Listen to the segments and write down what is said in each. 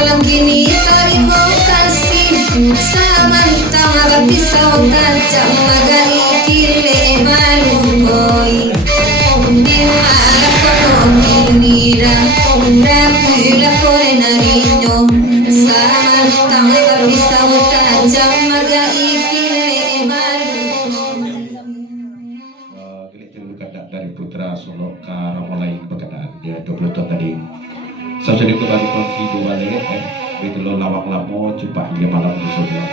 malam gini terima kasih samantang pisau kaca magai kile maluboy dimana kau mira rakila kore nariño samantang pisau kaca magai kile maluboy. Dari Putra Solo ke Ramolai Pegadaan ya 20 tahun tadi saya sudah kembali konsi dua lagi itu lo lawak lamo coba hingga malam besoknya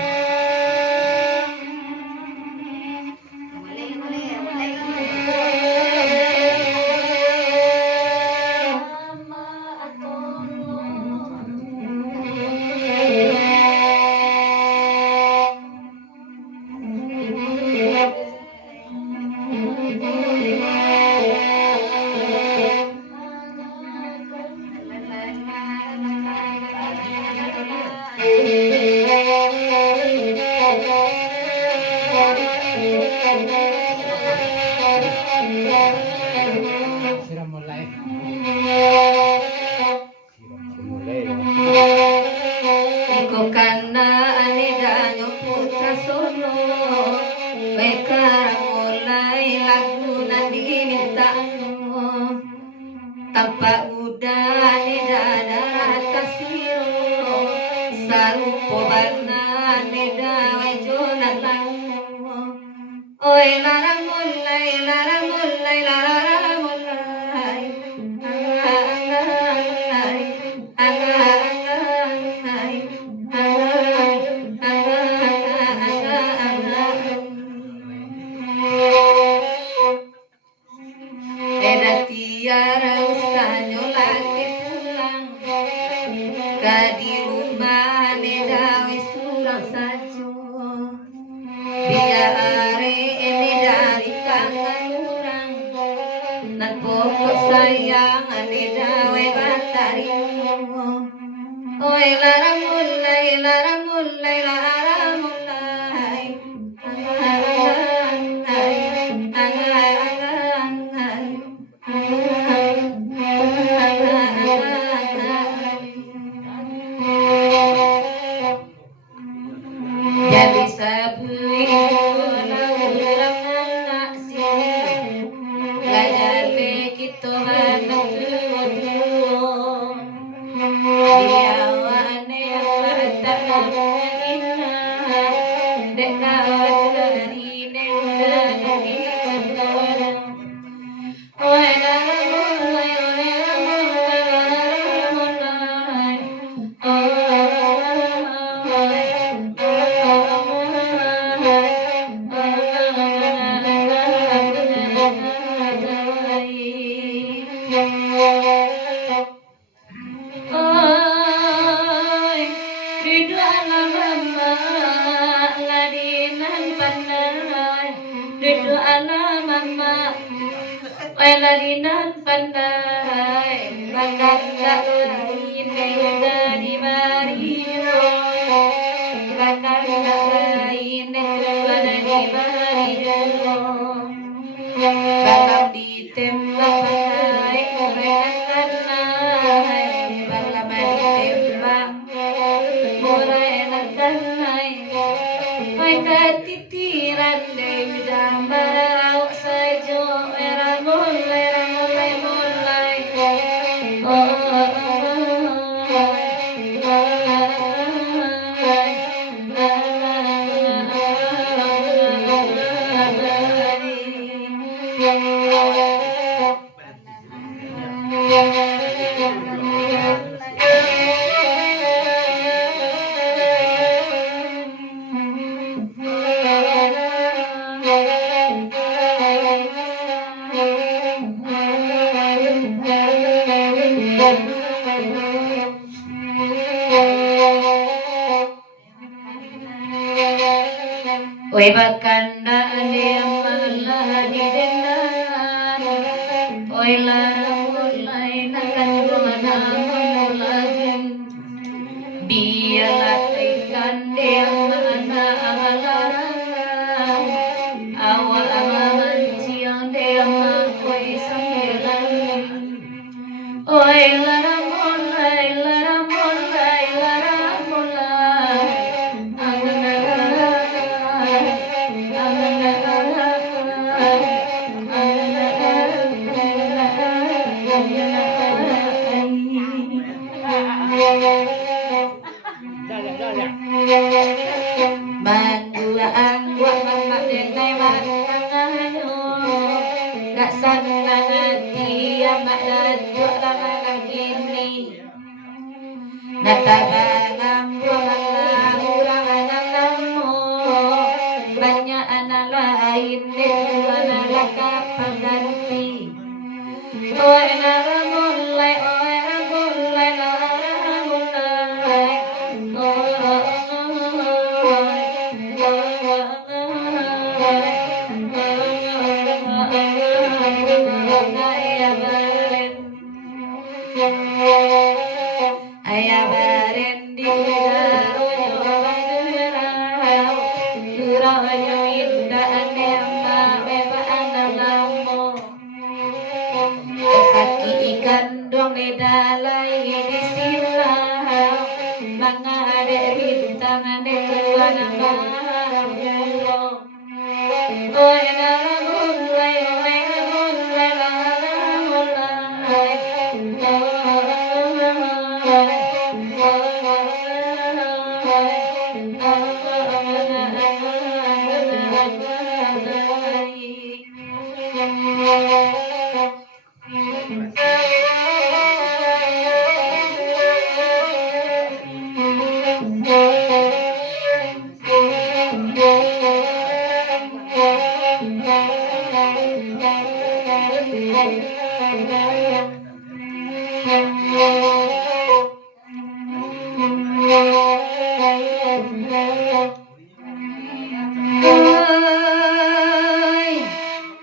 tanpa udah darat kasiro sarupo barna neda wajonan oi laramulai laramulai laramulai tiara usahanya lagi pulang ke di rumah neda wis surang sajo biar hari ini dari kangen orang nan pokok sayang neda we batarimu oi laramulai laramulai laramulai jadi sabui orang anak sini lajale kita anak dua dia wane tak ina dek kawat dari nenda di sekolah oi laramulai Ladinan pandai Baganda lain dari Mario Baganda lain dari Mario Balam ditembak pakai kerenan naik Balam ditembak kerenan naik Mereka titiran Dewi Dambau sajo Oi bakanda ane amalah di dendan oi mulai nakan rumana mulagin biarlah ikan dia mana amalarang awal amalan siang dia makoi sambilan oi mulai madajo lang kini natabalam urang analamu banyak analain dua nalaka pagganti oe naramulai ayabaren di daro yo inda ane amma beba analamu saki ikan dong dalai di sila mangare bintang ane tuan maramulo oe naramulai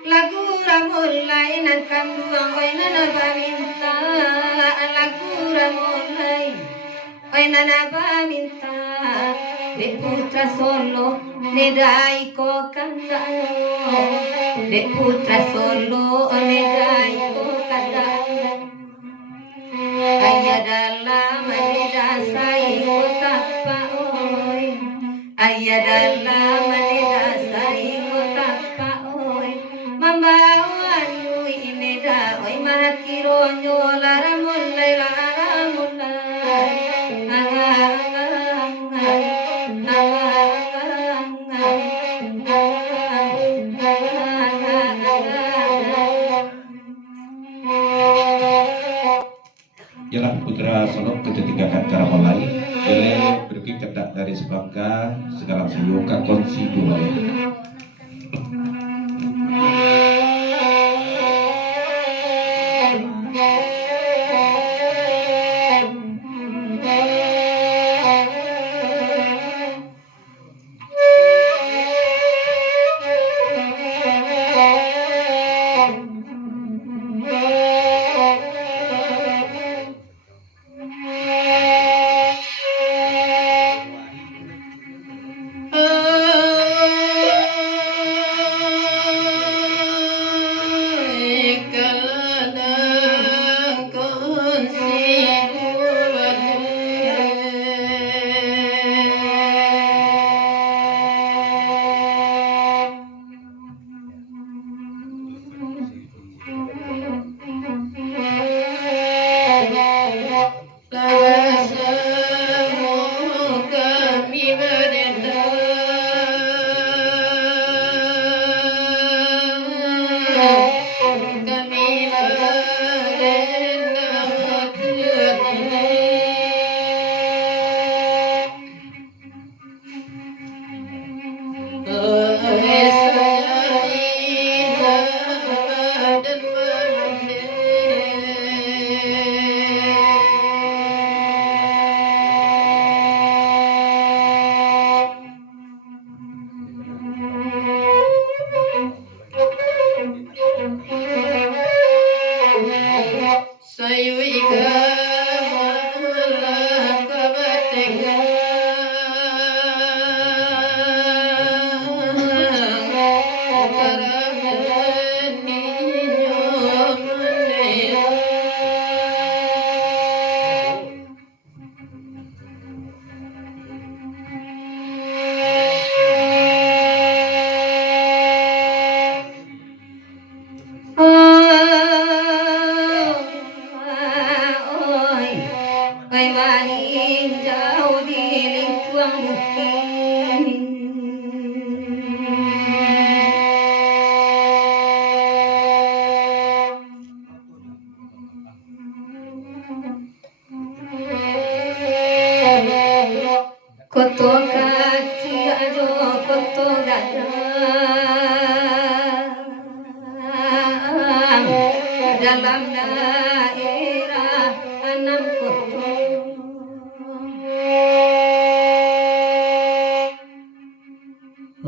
lagu ramulai nan kanduang oi nanabaminta lagu ramulai oi nanabaminta de putra solo ne dai ko kandano de putra solo ne dai ko kandano ayah dalam adidasai ko tapa oi ayah dalam adidasai ko tapa oi mambawan ini dah oi mahakiro nyola ramulai Ialah putra Solok ketika cara mulai boleh pergi kedak dari sebangka segala siyuka konsidu satu gadang dalam daerah enam kota.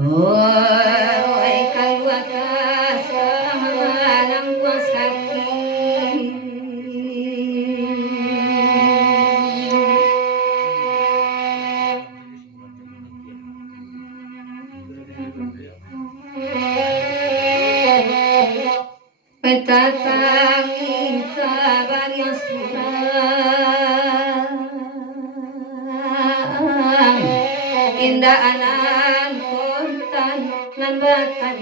Oi kaluaka samalang sakit. Petatangi kabar yang surang indah anan kontan nan batan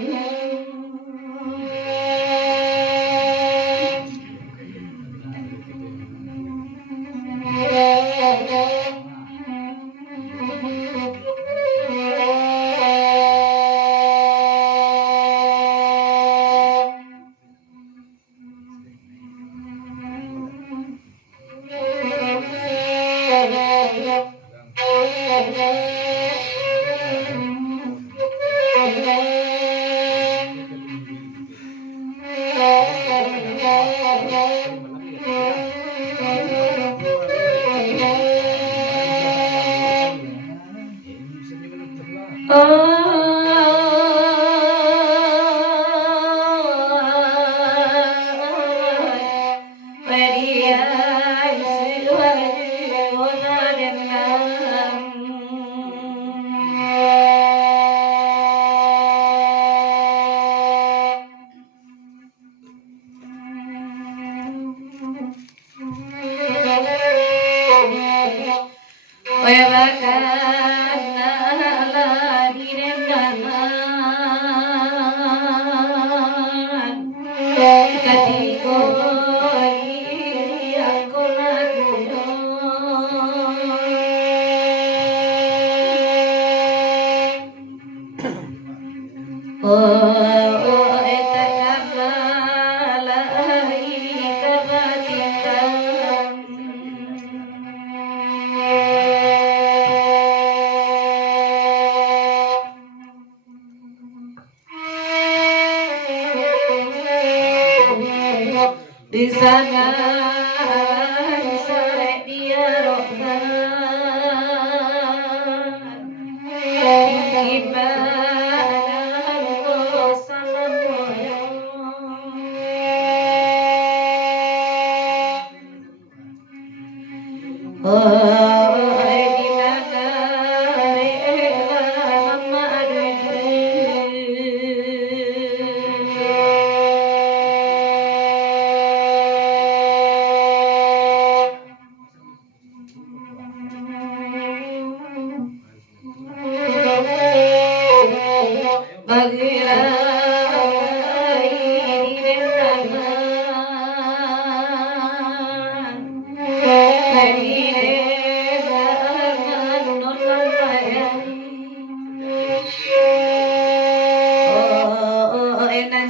di sana sore dia rohkan gimana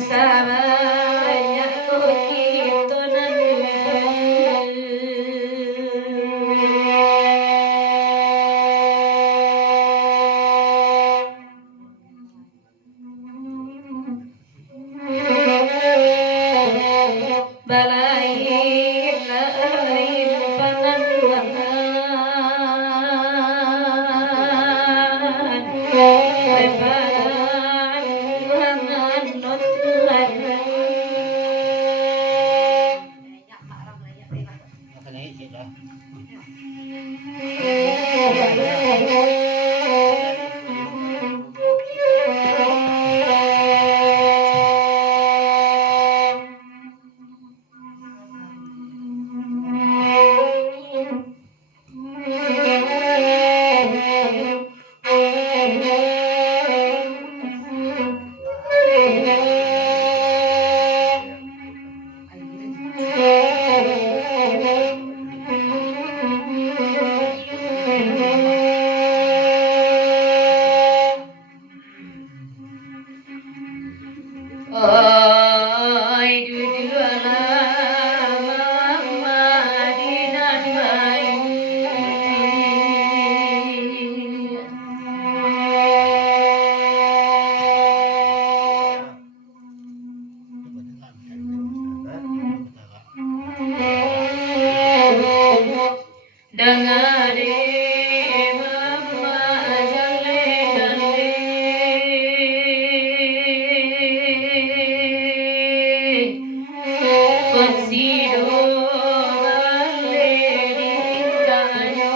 salam di negara mama dangane mama jale dande consido vale ditanyo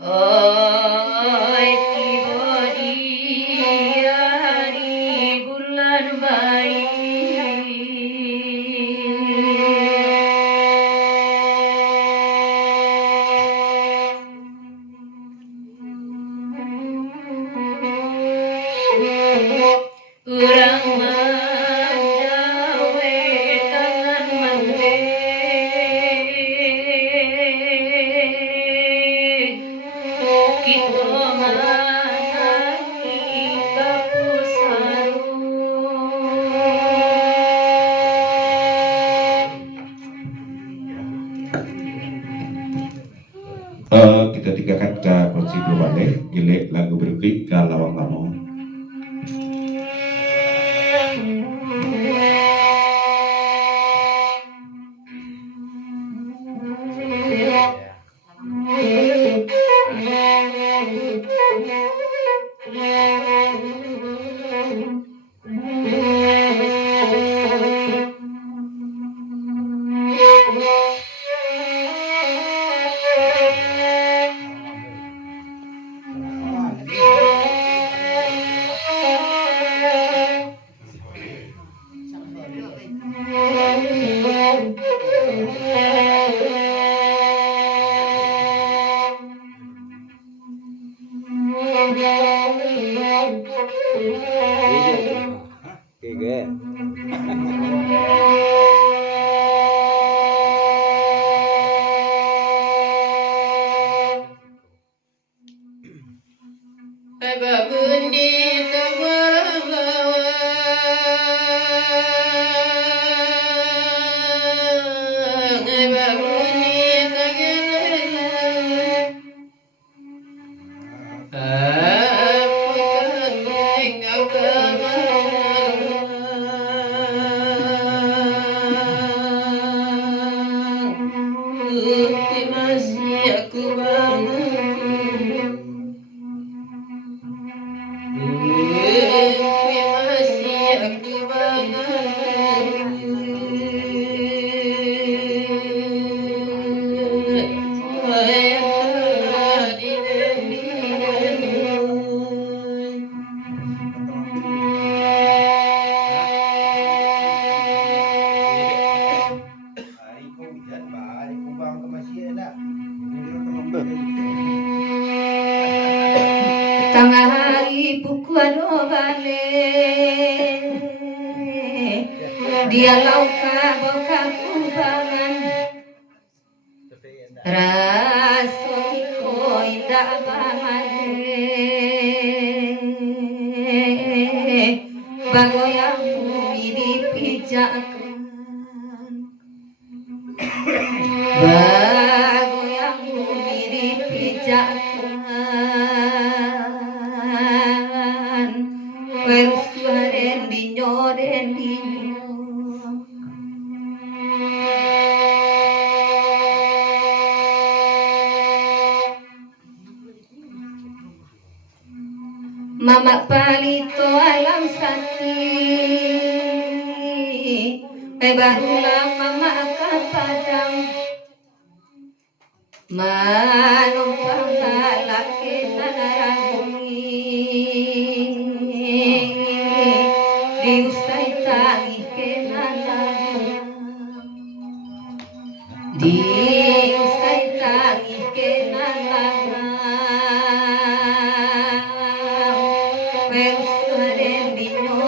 oi kibodi ari bulan bayi urang manjawe tangan mande kita manangi kapusaru Kita tinggalkan ke prosedur balik, gile lagu berikut ke lawang lamo. tengah hari buku ado bale dia lauka boka kubangan rasoi ko indah bahane bagoyang bumi pijakan bagoyang bumi pijakan persuaren dinyo den dinyo Mama palito alam sati barulah mama kapadang manumpang lalaki nanaranggi diusay tangi kenanang diusay tangi kenanang persuaren dinyo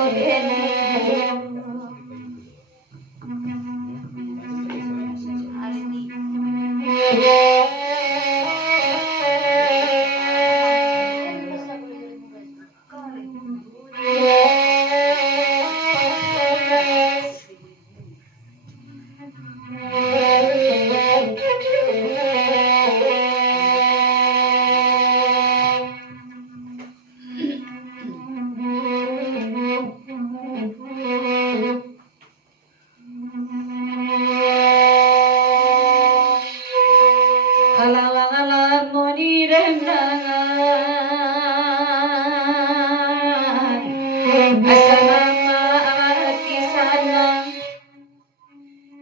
Asama kisana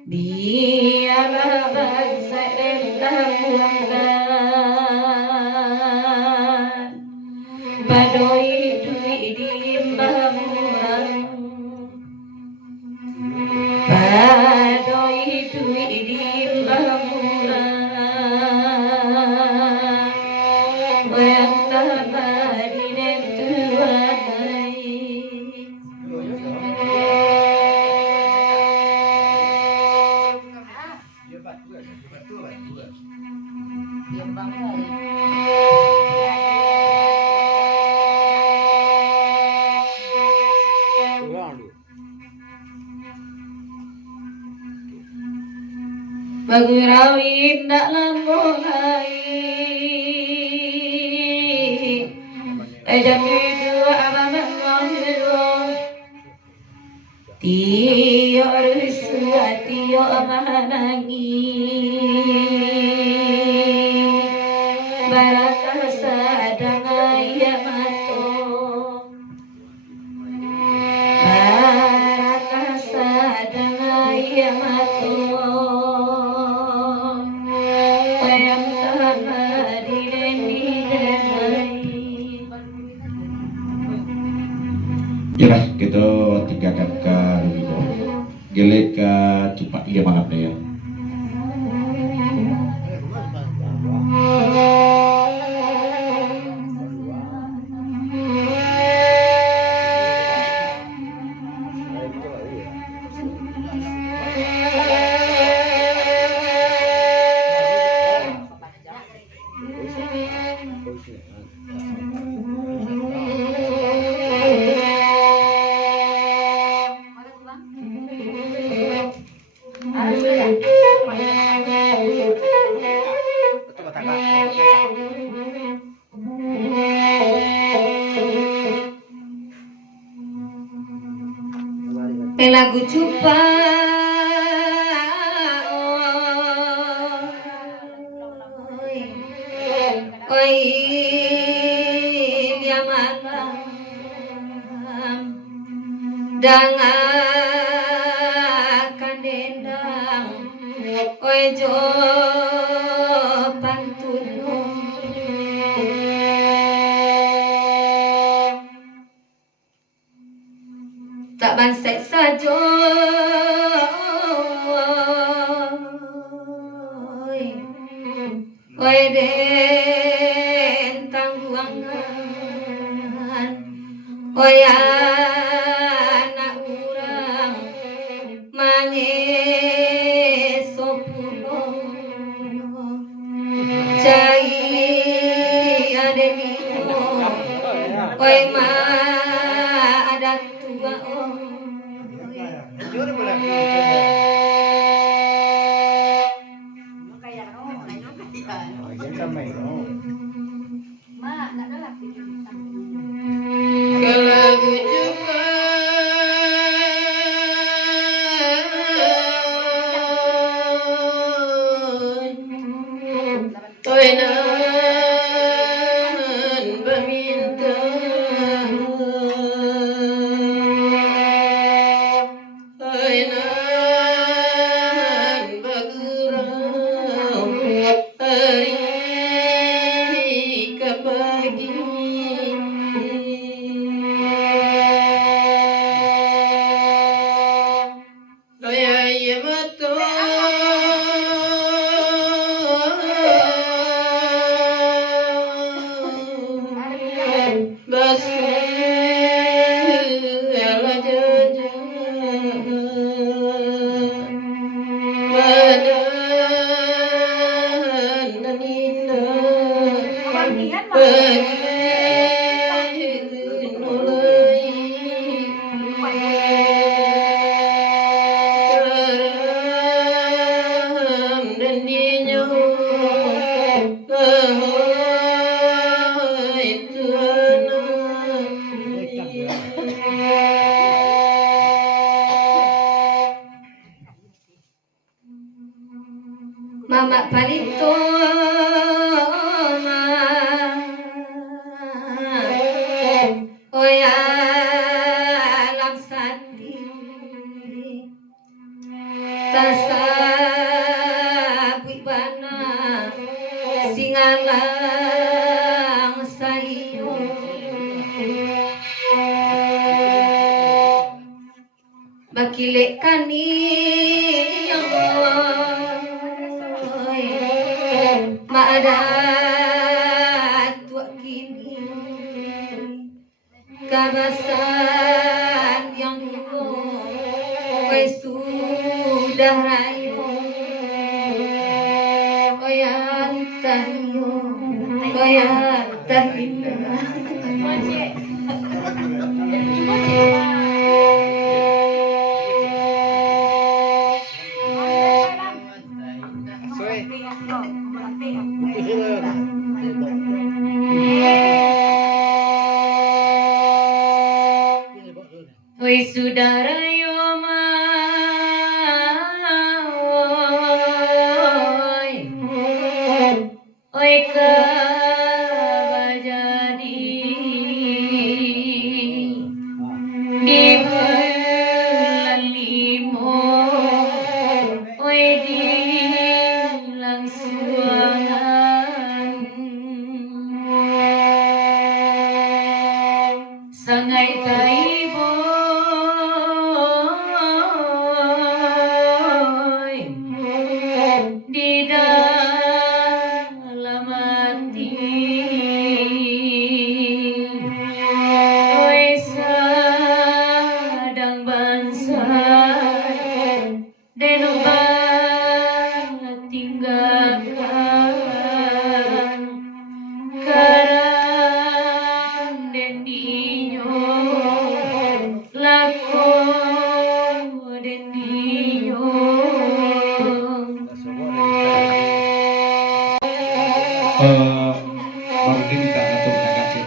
biarlah bangsa dan buangkan badoi dui dimbamurang badoi dui dimbamurang wentah marinen tuanai Bagurawi dalam mulai Ejami dua amaman wangiro Tiyo rusua tiyo amanagi Baraka sadangai yamato Baraka sadangai yamato Ya, kita tinggalkan ke Rubido. Gelet ke cepat dia banget deh ya. Lagu cupa oi dia malam dangakan dendang oi jo pantun tak bansek saja oi den tangguangan oi anak urang mangesopuno cai ademino oi ma ada tua lagu juga toinan berminta toinan bergurau hari ke pagi Mama palito oya ngalang sayo bakile kani maadat wa kini kabasan yang wai sudah rayo oyan tayo oyan tayo Oi saudara yo oi oi kabajadi di bulan limo oi di langsuangan sangai taibo di dalam hati oi sadang bangsa dan tinggalkan karang dan dinyo lako dan dinyo baru dia minta atur kasih.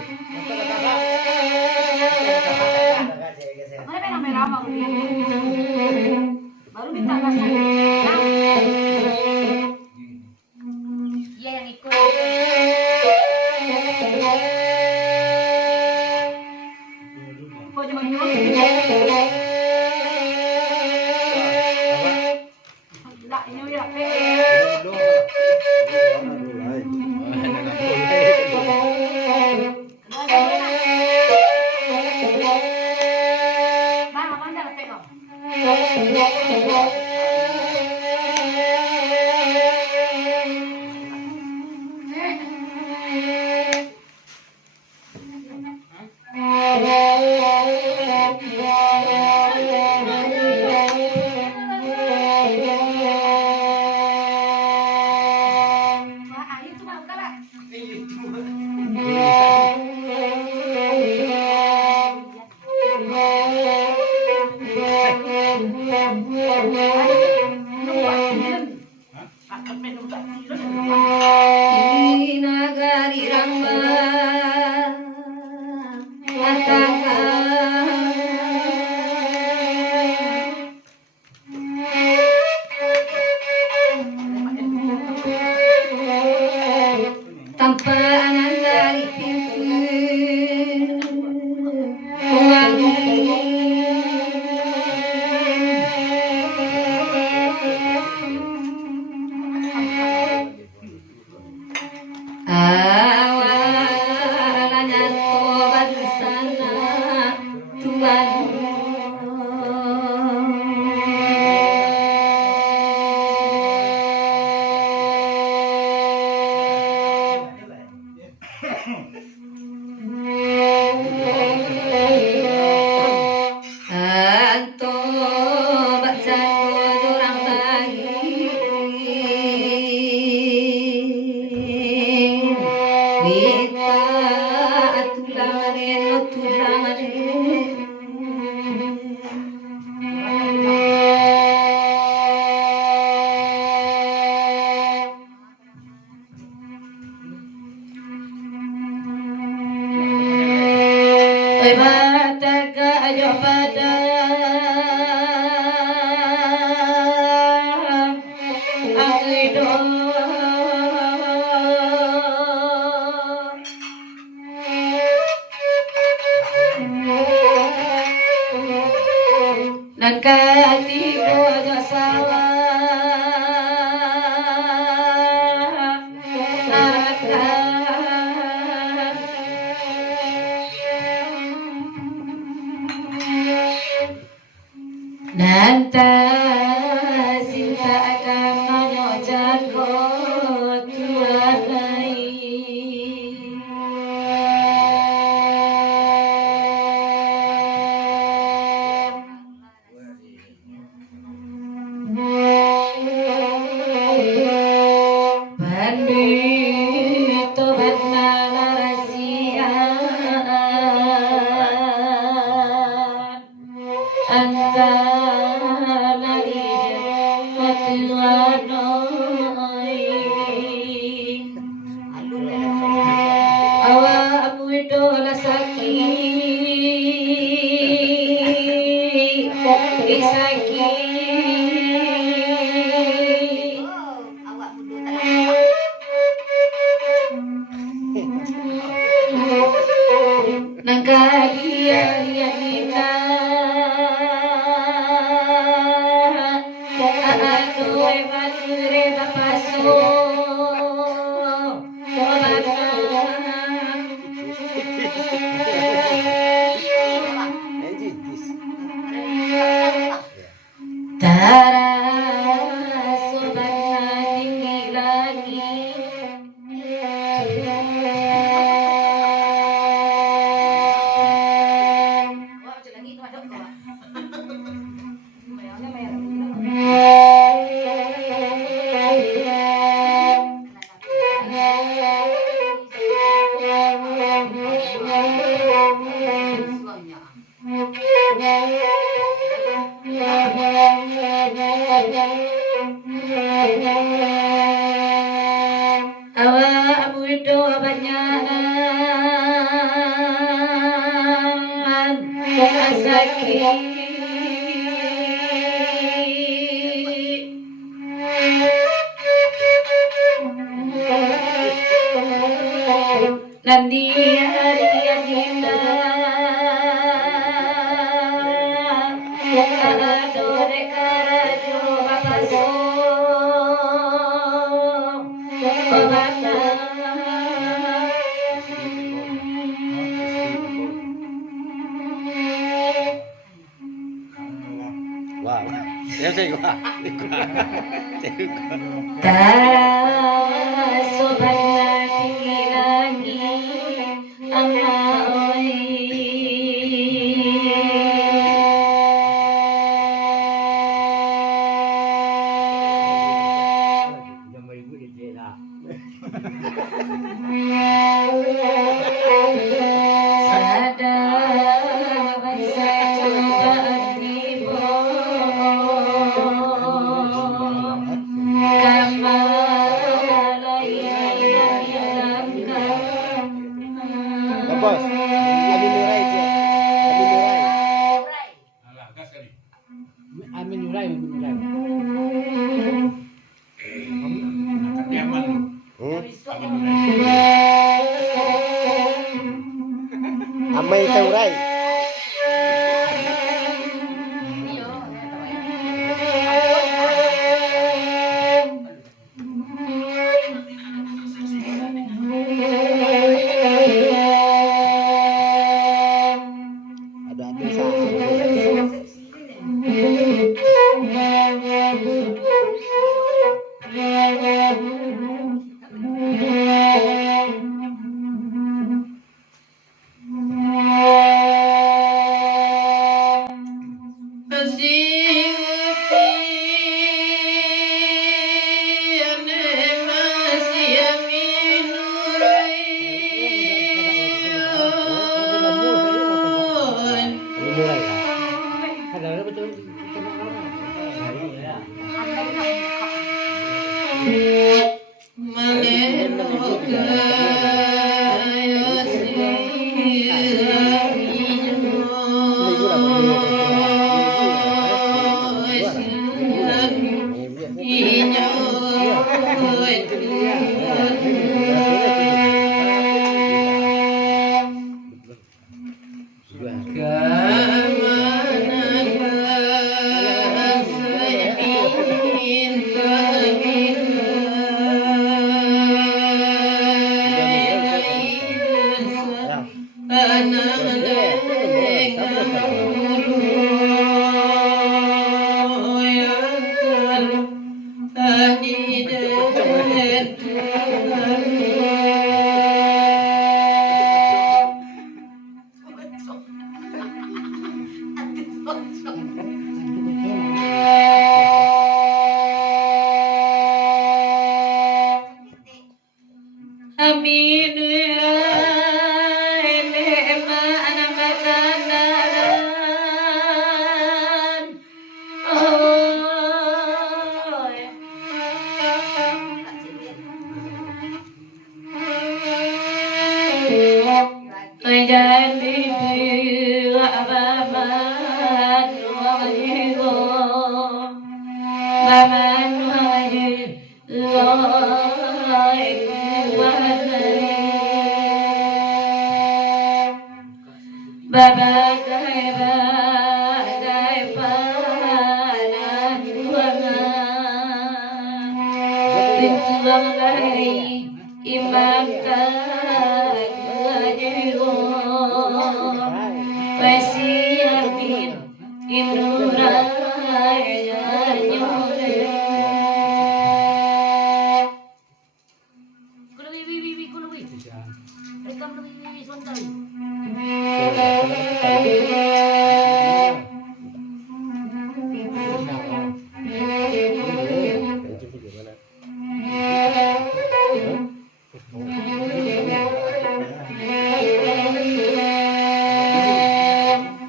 baru minta kasih iya yang ikut kok cuma nyuruh enggak nyuruh ya Nagari Ramba tanpa anan dari pintu awalnya tobat sana Tuhan Bataga ayo pada akido dan katigo jasawa Nanta sinta akan menyojago tuanai. Bandito batnana rasian antara tuanai. Awakmu idola sakit sakit nangkaria yanina anu emanure bapaso Tara sobatnya tinggi lagi. Awak itu banyakan sakit nanti hari yang indah adore karajo bapaso Wow. Em xinh quá. Tak sobatnya tinggi lagi anak oi. Sadar bangsa cobaan tiba Bos, Amin Nurai je. Amin Nurai. Alah, gas kali. Amin Nurai, Amin Nurai. Ketiaman. Amai Taurai. Ada desa. Amin Nurai. Amin lema anamakanan oi jadi dua baman wajigo baman wajigo bagai panah tuang lai iman kajigo pasiatin induraya nyore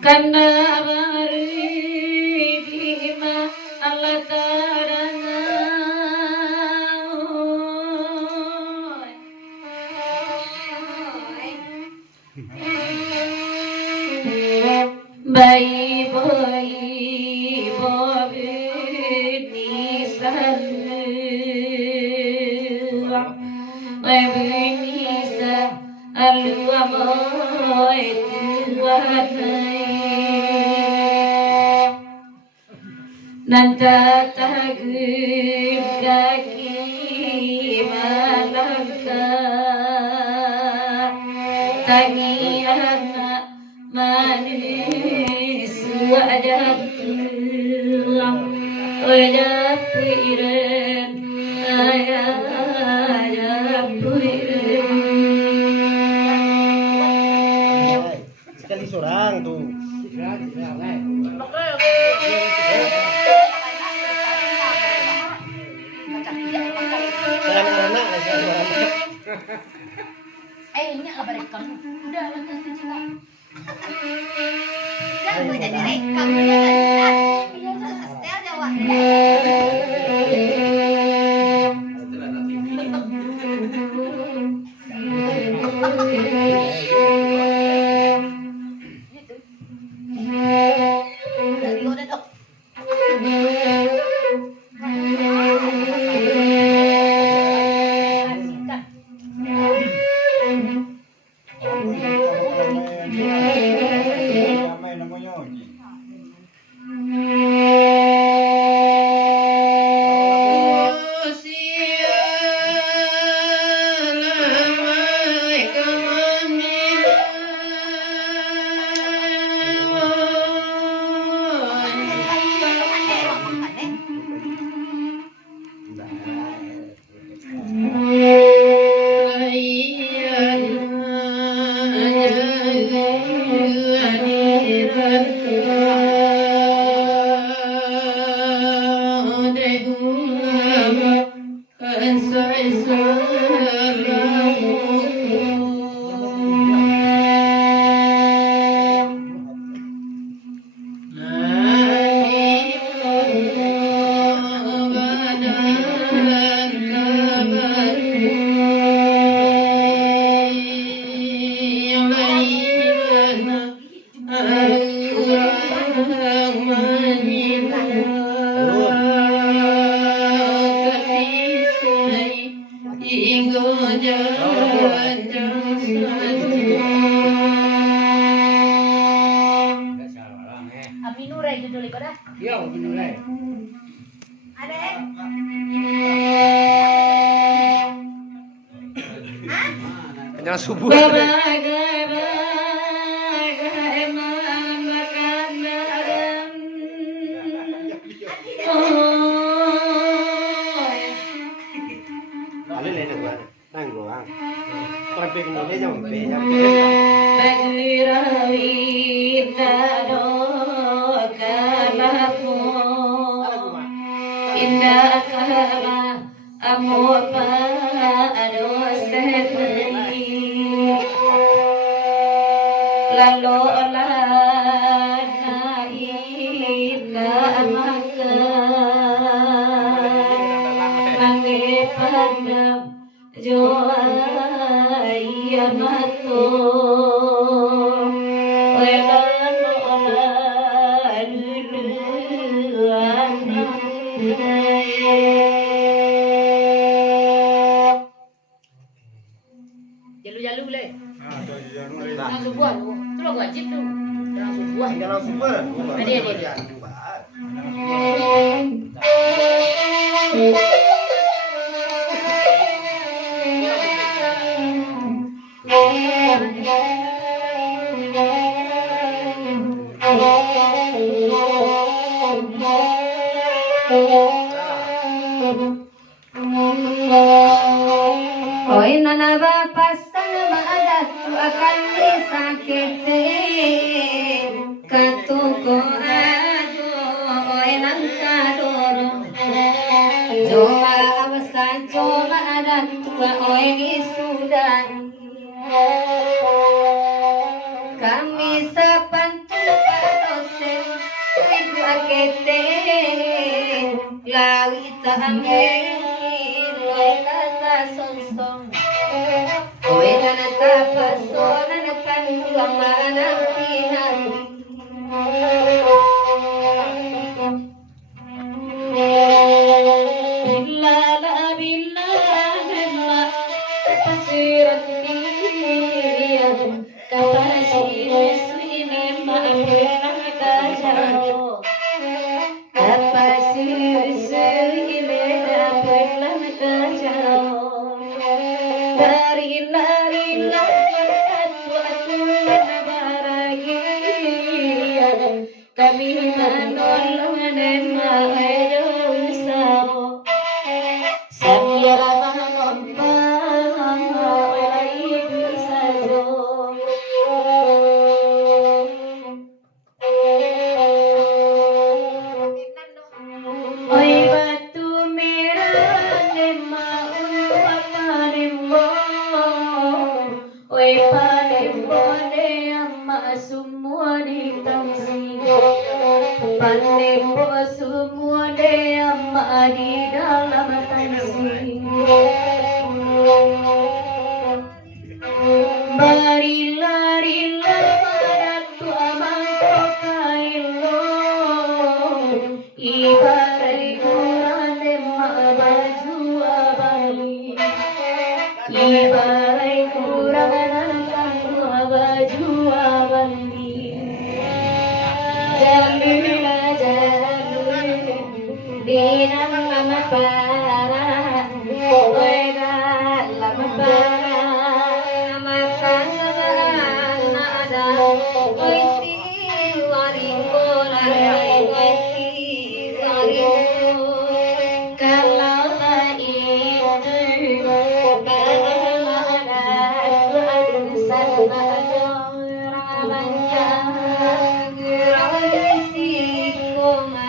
Karena bima Allah bayi bayi babi nisan bayi nisan alwa boy tuan nanta tagib kaki malangka tangiana manis wajah tuang wajah piren ayah piren Sekali seorang tuh. Sayang anak, sayang anak. Ini apa rekam? Udah lantas cerita. Udah gue jadi rekam ya kan? Iya terus setel jawab. Aminurai judul itu dah. Iya, Aminurai. Ada? Jangan subuh. indah kala amo pa ado setri lalu la na ina maka nane padam joa iya mato welan ola luluan Jalu-jalu boleh. Nah, Langsung buat tu. Tu lah wajib tu. Langsung buat. jangan super. Ada. Oi nana bapasang maadat tu akan disakiti katuko ado oi nang kadoro Joma awasan joma adat tu oi gisudan kami sapantu padosen ibu akete lawita angin oi kata sonsong oi kana tapasona na kanduang manapinat Billala billala tapasirat biyad kapasiris inema apirang kajaro kapasiris inema apirang kajaro lari-lari kami menolong dan mengerusak Samira mengompang mulai bisa Oi batu merah nema untuk apa nemo Oi panembo de amma semua ditangsi panembo semua de amma di dalam tangsi Barilah padatu amang kokailo ibarai kurang nema baju abali ibarai kurang nangkang baju abali jalula jalul dinam lama para oida lama para makan nada oiti waringo lai oiti waringo kalau itu bagaimana Tuhan sana ramannya geraisikoma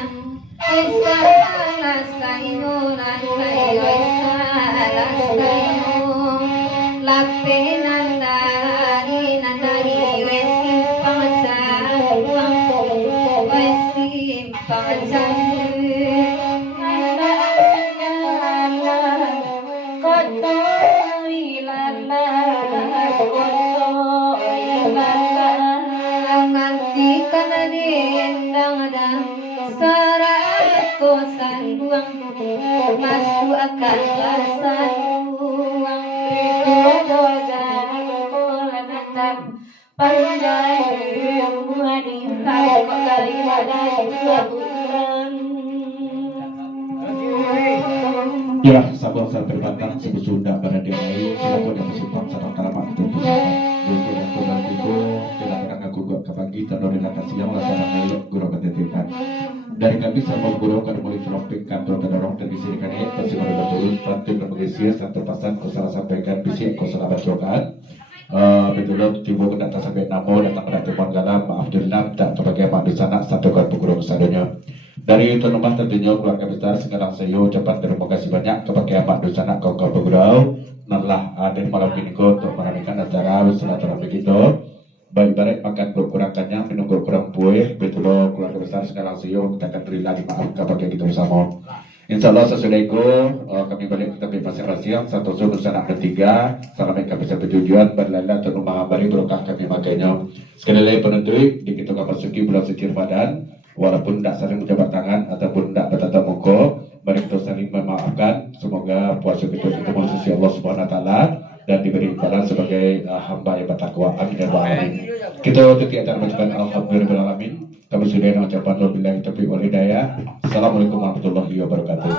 salah sayuran kayo salah sayur lapenan dari wesimpang saluang masuk akan rasa uang pandai wanita daripada bulan Ya, sabar berbatang sebut Sunda pada dia lain silakan yang bersimpan sama kalamat itu buku yang kurang itu dilakukan aku gua kebagi tanpa relasi yang laksana melok guru ketetekan dari kami sama guru kan mulai tropik kantor terdorong dan disediakan ini pasti baru betul bantu bermegisia satu pasan kau salah sampaikan bisik kau salah bacokan betul tiba ke data sampai namo datang pada teman galam maaf dendam tak terbagai mak di sana satu kan guru kesadonya Dari tuan rumah tentunya keluarga besar sekarang saya ucapkan terima kasih banyak kepada Pak Dosana kau Berau nalah hadir malam ini untuk meramaikan acara silaturahmi kita. Baik baik makan kurang kenyang, minum kurang puas, betul keluarga besar sekarang saya kita akan beri lagi maaf kepada kita bersama. Insya Allah sesudah itu kami balik ke tempat masing-masing. Satu subuh bersama bertiga. Salam kami bisa bertujuan berlala dan rumah bari berkah kami makanya. Sekali lagi penentu di kita masuki bulan suci Ramadan. Walaupun tidak saling menjabat tangan ataupun tidak bertatap muka, mari kita saling memaafkan. Semoga puasa kita bertemu sisi Allah Subhanahu Wa Taala dan diberi imbalan sebagai hamba yang bertakwa. Amin ya rabbal alamin. Kita tutup acara mengucapkan alhamdulillahirabbil Kami sudah mengucapkan wabillahi taufiq wal hidayah. Assalamualaikum warahmatullahi wabarakatuh.